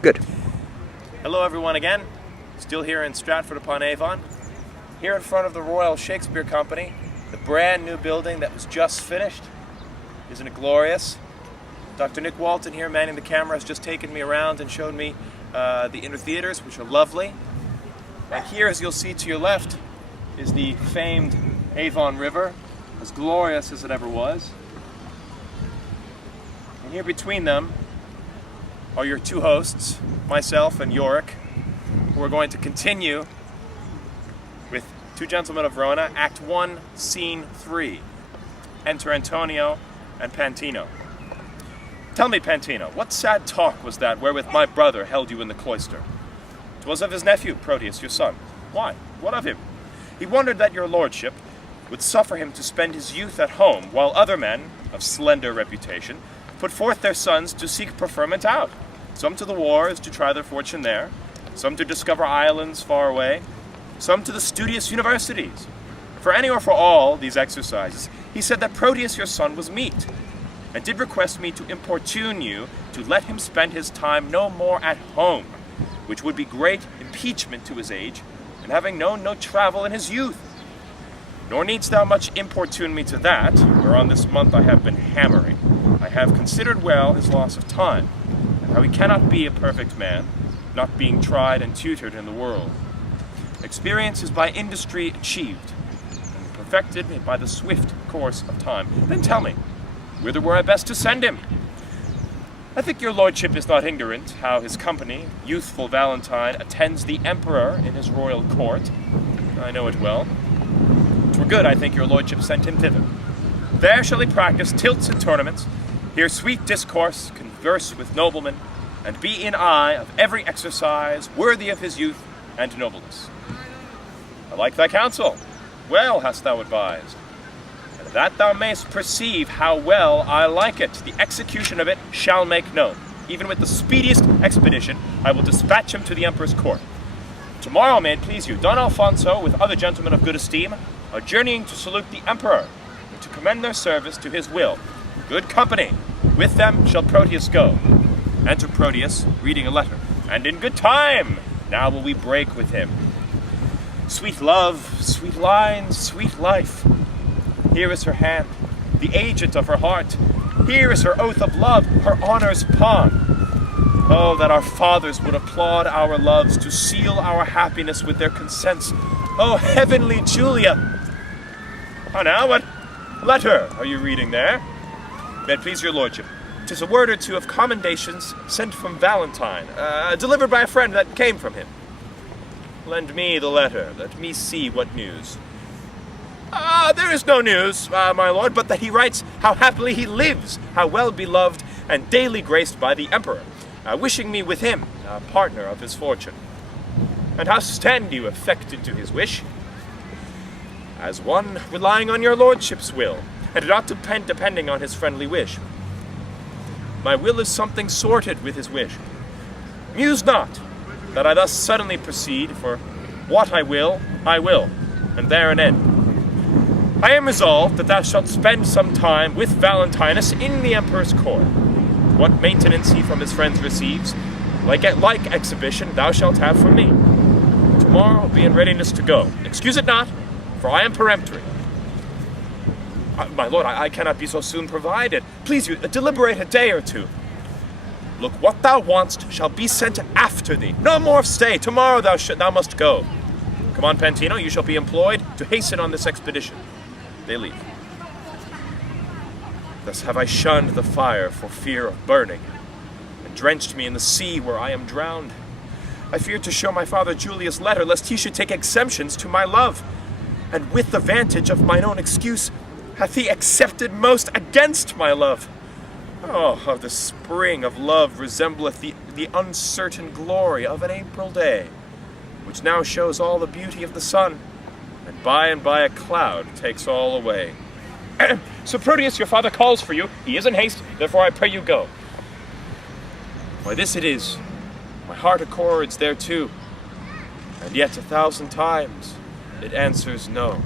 Good. Hello everyone again. Still here in Stratford-upon-Avon. Here in front of the Royal Shakespeare Company, the brand new building that was just finished. Isn't it glorious? Dr. Nick Walton here, manning the camera, has just taken me around and showed me the inner theaters, which are lovely. And here, as you'll see to your left, is the famed Avon River, as glorious as it ever was. And here between them are your two hosts, myself and Yorick, who are going to continue with Two Gentlemen of Verona, Act 1, Scene 3. Enter Antonio and Pantino. Tell me, Pantino, what sad talk was that wherewith my brother held you in the cloister? 'Twas of his nephew, Proteus, your son. Why? What of him? He wondered that your lordship would suffer him to spend his youth at home, while other men, of slender reputation, put forth their sons to seek preferment out, some to the wars to try their fortune there, some to discover islands far away, some to the studious universities. For any or for all these exercises, he said that Proteus your son was meet, and did request me to importune you to let him spend his time no more at home, which would be great impeachment to his age, and having known no travel in his youth. Nor needst thou much importune me to that, whereon this month I have been hammering. I have considered well his loss of time, and how he cannot be a perfect man, not being tried and tutored in the world. Experience is by industry achieved, and perfected by the swift course of time. Then tell me, whither were I best to send him? I think your lordship is not ignorant how his company, youthful Valentine, attends the emperor in his royal court. I know it well. 'Twere good, I think, your lordship sent him thither. There shall he practice tilts and tournaments, hear sweet discourse, converse with noblemen, and be in eye of every exercise worthy of his youth and nobleness. I like thy counsel. Well hast thou advised. And that thou mayst perceive how well I like it, the execution of it shall make known. Even with the speediest expedition, I will dispatch him to the emperor's court. Tomorrow, may it please you, Don Alfonso, with other gentlemen of good esteem, are journeying to salute the emperor, and to commend their service to his will. Good company. With them shall Proteus go. Enter Proteus, reading a letter. And in good time, now will we break with him. Sweet love, sweet lines, sweet life. Here is her hand, the agent of her heart. Here is her oath of love, her honor's pawn. Oh, that our fathers would applaud our loves to seal our happiness with their consents. Oh, heavenly Julia! Oh, now, what letter are you reading there? May it please your lordship, 'tis a word or two of commendations sent from Valentine, delivered by a friend that came from him. Lend me the letter. Let me see what news. There is no news, my lord, but that he writes how happily he lives, how well beloved and daily graced by the emperor, wishing me with him, a partner of his fortune. And how stand you affected to his wish? As one relying on your lordship's will, and not depending on his friendly wish. My will is something sorted with his wish. Muse not that I thus suddenly proceed, for what I will, and there an end. I am resolved that thou shalt spend some time with Valentinus in the emperor's court. What maintenance he from his friends receives, like exhibition thou shalt have from me. Tomorrow be in readiness to go. Excuse it not, for I am peremptory. My lord, I cannot be so soon provided. Please you, deliberate a day or two. Look, what thou wantst shall be sent after thee. No more stay. Tomorrow thou must go. Come on, Pantino, you shall be employed to hasten on this expedition. They leave. Thus have I shunned the fire for fear of burning, and drenched me in the sea where I am drowned. I feared to show my father Julius' letter, lest he should take exemptions to my love, and with the vantage of mine own excuse, hath he accepted most against my love. Oh, how the spring of love resembleth the uncertain glory of an April day, which now shows all the beauty of the sun, and by a cloud takes all away. So Proteus, your father calls for you. He is in haste, therefore I pray you go. Why, this it is. My heart accords thereto, and yet 1,000 times it answers no.